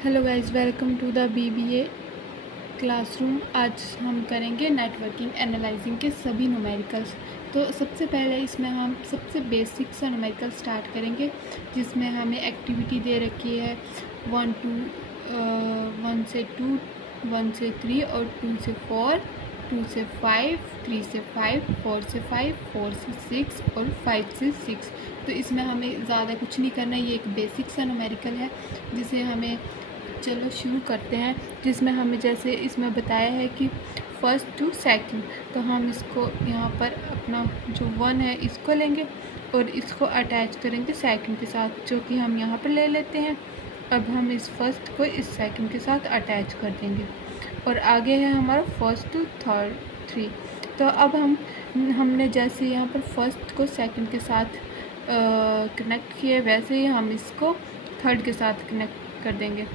Hello guys, welcome to the BBA classroom. आज हम करेंगे नेटवर्किंग एनालाइजिंग के सभी न्यूमेरिकल्स। तो सबसे पहले इसमें हम सबसे बेसिक सा न्यूमेरिकल स्टार्ट करेंगे, जिसमें हमें एक्टिविटी दे रखी है 1 से 2, 1 से 3 और 2 से 4, 2 से 5, 3 से 5, 4 से 5, 4 से 6 और 5 से 6। तो इसमें हमें ज़्यादा कुछ नहीं करना है। ये एक बेसिक सा न्यूमेरिकल है जिसे हमें, चलो शुरू करते हैं। जिसमें हमें जैसे इसमें बताया है कि फर्स्ट टू सेकंड, तो हम इसको यहाँ पर अपना जो 1 है इसको लेंगे और इसको अटैच करेंगे सेकंड के साथ, जो कि हम यहाँ पर ले लेते हैं। अब हम इस फर्स्ट को इस सेकंड के साथ अटैच कर देंगे और आगे है हमारा फर्स्ट टू थर्ड 3। तो अब हमने जैसे यहाँ पर फर्स्ट को सेकंड के साथ कनेक्ट किए, वैसे ही हम इसको थर्ड के साथ कनेक्ट कर देंगे।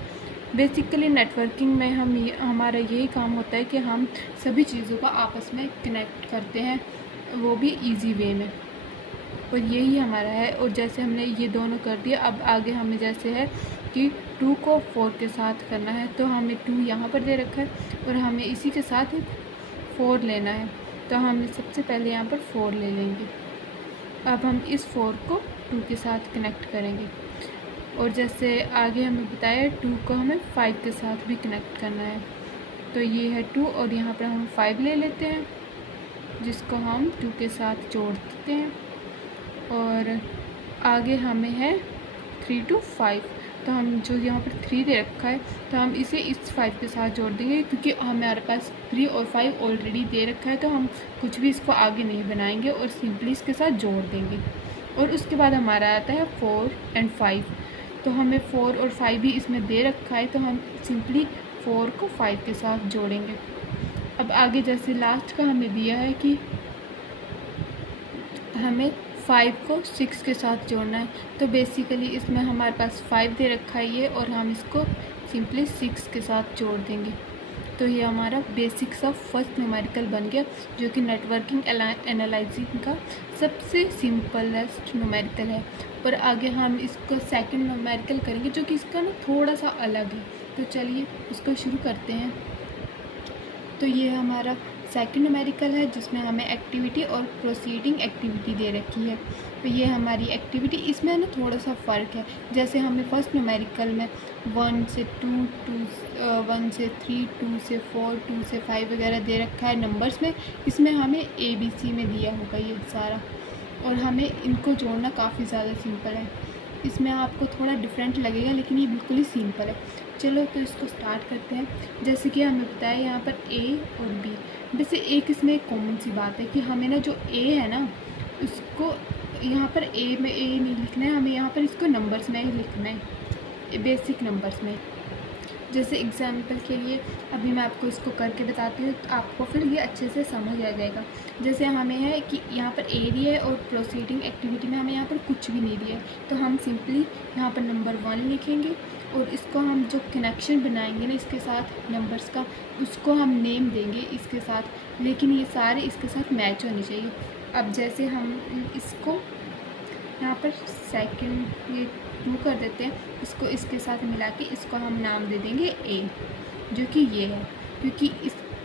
बेसिकली नेटवर्किंग में हमारा यही काम होता है कि हम सभी चीज़ों को आपस में कनेक्ट करते हैं, वो भी इजी वे में, और यही हमारा है। और जैसे हमने ये दोनों कर दिया, अब आगे हमें जैसे है कि 2 को 4 के साथ करना है, तो हमें 2 यहाँ पर दे रखा है और हमें इसी के साथ 4 लेना है। तो हम सबसे पहले यहाँ पर 4 ले लेंगे। अब हम इस 4 को 2 के साथ कनेक्ट करेंगे और जैसे आगे हमें बताया 2 को हमें 5 के साथ भी कनेक्ट करना है। तो ये है 2 और यहाँ पर हम 5 ले लेते हैं, जिसको हम 2 के साथ जोड़ देते हैं। और आगे हमें है 3 to 5, तो हम जो यहाँ पर 3 दे रखा है, तो हम इसे इस 5 के साथ जोड़ देंगे, क्योंकि हमारे पास 3 और 5 ऑलरेडी दे रखा है, तो हम कुछ भी इसको आगे नहीं बनाएंगे और सिंपली इसके साथ जोड़ देंगे। और उसके बाद हमारा आता है 4 and 5, तो हमें 4 और 5 भी इसमें दे रखा है, तो हम सिंपली 4 को 5 के साथ जोड़ेंगे। अब आगे जैसे लास्ट का हमें दिया है कि हमें 5 को 6 के साथ जोड़ना है, तो बेसिकली इसमें हमारे पास 5 दे रखा है ये, और हम इसको सिंपली 6 के साथ जोड़ देंगे। तो ये हमारा बेसिक सा फर्स्ट न्यूमेरिकल बन गया, जो कि नेटवर्किंग एनालाइजिंग का सबसे सिंपलेस्ट न्यूमेरिकल है। और आगे हम इसको सेकंड न्यूमेरिकल करेंगे, जो कि इसका ना थोड़ा सा अलग है। तो चलिए उसको शुरू करते हैं। तो ये हमारा सेकंड न्यूमेरिकल है, जिसमें हमें एक्टिविटी और प्रोसीडिंग एक्टिविटी दे रखी है। तो ये हमारी एक्टिविटी, इसमें ना थोड़ा सा फ़र्क है। जैसे हमें फर्स्ट न्यूमेरिकल में 1 से 2, 1 से 3, 2 से 4, 2 से 5 वगैरह दे रखा है नंबर्स में। इसमें हमें ABC में दिया होगा ये सारा, और हमें इनको जोड़ना काफ़ी ज़्यादा सिंपल है। इसमें आपको थोड़ा डिफरेंट लगेगा, लेकिन ये बिल्कुल ही सिंपल है। चलो तो इसको स्टार्ट करते हैं। जैसे कि हमें बताया यहाँ पर A और B। वैसे एक इसमें एक कॉमन सी बात है कि हमें ना जो A है ना, उसको यहाँ पर A में A नहीं लिखना है, हमें यहाँ पर इसको नंबर्स में ही लिखना है, बेसिक नंबर्स में। जैसे एग्जाम्पल के लिए अभी मैं आपको इसको करके बताती हूँ, तो आपको फिर ये अच्छे से समझ आ जाएगा। जैसे हमें है कि यहाँ पर एरिया है और प्रोसीडिंग एक्टिविटी में हमें यहाँ पर कुछ भी नहीं दिया है, तो हम सिंपली यहाँ पर नंबर 1 लिखेंगे और इसको हम जो कनेक्शन बनाएंगे ना इसके साथ नंबर्स का, उसको हम नेम देंगे इसके साथ, लेकिन ये सारे इसके साथ मैच होने चाहिए। अब जैसे हम इसको यहाँ पर सेकंड ये 2 कर देते हैं, इसको इसके साथ मिला के इसको हम नाम दे देंगे A, जो कि ये है। क्योंकि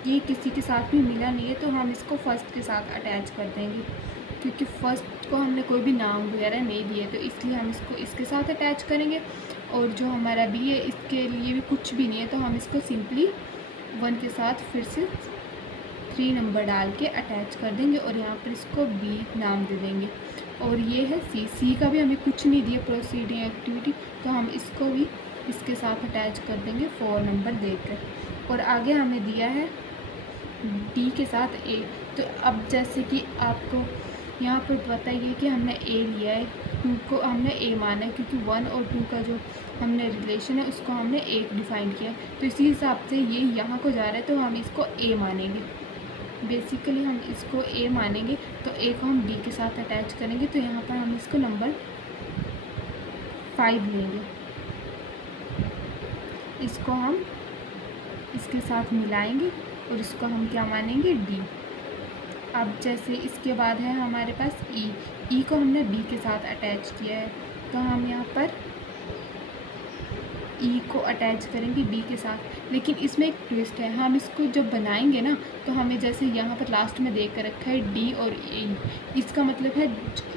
ये किसी के साथ भी मिला नहीं है, तो हम इसको फर्स्ट के साथ अटैच कर देंगे, क्योंकि फर्स्ट को हमने कोई भी नाम वगैरह नहीं दिए, तो इसलिए हम इसको इसके साथ अटैच करेंगे। और जो हमारा B है, इसके लिए भी कुछ भी नहीं है, तो हम इसको सिंपली 1 के साथ फिर से 3 नंबर डाल के अटैच कर देंगे और यहाँ पर इसको B नाम दे देंगे। और ये है C का भी हमें कुछ नहीं दिया प्रोसीडिंग एक्टिविटी, तो हम इसको भी इसके साथ अटैच कर देंगे 4 नंबर देकर। और आगे हमें दिया है D के साथ A। तो अब जैसे कि आपको यहाँ पर पता ही है कि हमने A लिया है, 2 को हमने A माना है, क्योंकि 1 और 2 का जो हमने रिलेशन है उसको हमने 1 डिफ़ाइन किया है, तो इसी हिसाब से ये यहाँ को जा रहा है, तो हम इसको A मानेंगे। बेसिकली हम इसको A मानेंगे, तो A को हम B के साथ अटैच करेंगे, तो यहाँ पर हम इसको नंबर 5 लेंगे। इसको हम इसके साथ मिलाएंगे और इसको हम क्या मानेंगे D। अब जैसे इसके बाद है हमारे पास E को हमने B के साथ अटैच किया है, तो हम यहाँ पर ई को अटैच करेंगे डी के साथ। लेकिन इसमें एक ट्विस्ट है, हम इसको जब बनाएंगे ना तो हमें जैसे यहाँ पर लास्ट में देख कर रखा है डी और ई, इसका मतलब है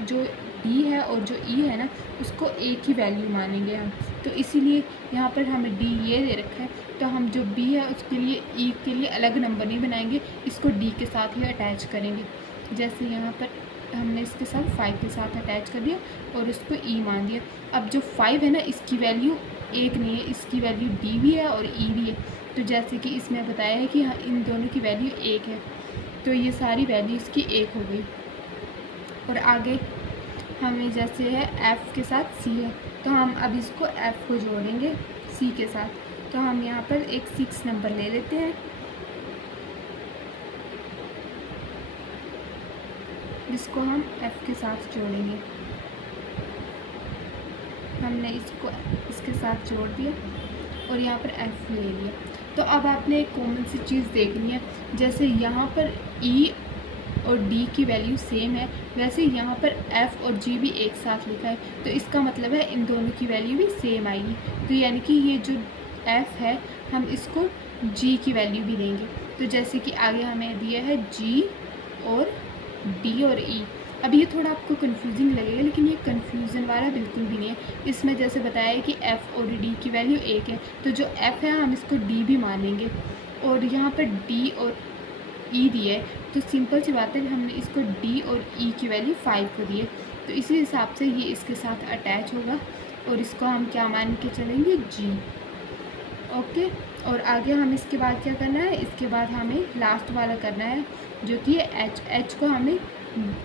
जो डी है और जो ई है ना उसको एक ही वैल्यू मानेंगे हम। तो इसीलिए यहाँ पर हमें डी ये दे रखा है, तो हम जो बी है उसके लिए ई के लिए अलग नंबर नहीं बनाएंगे, इसको डी के साथ ही अटैच करेंगे। जैसे यहाँ पर हमने इसके साथ 5 के साथ अटैच कर दिया और इसको ई मान दिया। अब जो 5 है ना इसकी वैल्यू एक नहीं है, इसकी वैल्यू डी भी है और ई भी है। तो जैसे कि इसमें बताया है कि हाँ इन दोनों की वैल्यू एक है, तो ये सारी वैल्यू इसकी एक हो गई। और आगे हमें जैसे है एफ़ के साथ सी है, तो हम अब इसको एफ़ को जोड़ेंगे सी के साथ। तो हम यहाँ पर एक 6 नंबर ले लेते हैं, इसको हम एफ़ के साथ जोड़ेंगे। हमने इसको इसके साथ जोड़ दिया और यहाँ पर एफ़ ले लिया। तो अब आपने एक कॉमन सी चीज़ देखनी है, जैसे यहाँ पर ई और डी की वैल्यू सेम है, वैसे यहाँ पर एफ़ और जी भी एक साथ लिखा है, तो इसका मतलब है इन दोनों की वैल्यू भी सेम आएगी। तो यानी कि ये जो एफ़ है हम इसको जी की वैल्यू भी देंगे। तो जैसे कि आगे हमें दिया है जी और डी और ई। अब ये थोड़ा आपको कंफ्यूजिंग लगेगा, लेकिन ये कंफ्यूजन वाला बिल्कुल भी नहीं है। इसमें जैसे बताया है कि एफ़ और डी की वैल्यू एक है, तो जो एफ़ है हम इसको डी भी मानेंगे, और यहाँ पर डी और ई दिए, तो सिंपल सी बात है हमने इसको डी और ई की वैल्यू 5 को दिए, तो इसी हिसाब से ये इसके साथ अटैच होगा और इसको हम क्या मान के चलेंगे जी। ओके, और आगे हम इसके बाद क्या करना है, इसके बाद हमें लास्ट वाला करना है जो कि है एच। एच को हमें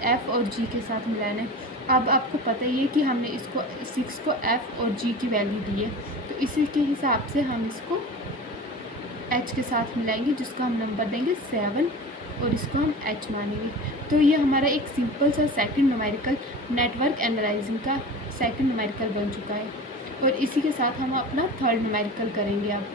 एफ़ और जी के साथ मिलाना है। अब आपको पता ही है कि हमने इसको 6 को एफ़ और जी की वैल्यू दी है, तो इसी के हिसाब से हम इसको एच के साथ मिलाएंगे, जिसका हम नंबर देंगे 7 और इसको हम एच मानेंगे। तो ये हमारा एक सिंपल सा सेकंड न्यूमेरिकल नेटवर्क एनालाइजिंग का सेकंड न्यूमेरिकल बन चुका है, और इसी के साथ हम अपना थर्ड न्यूमेरिकल करेंगे अब।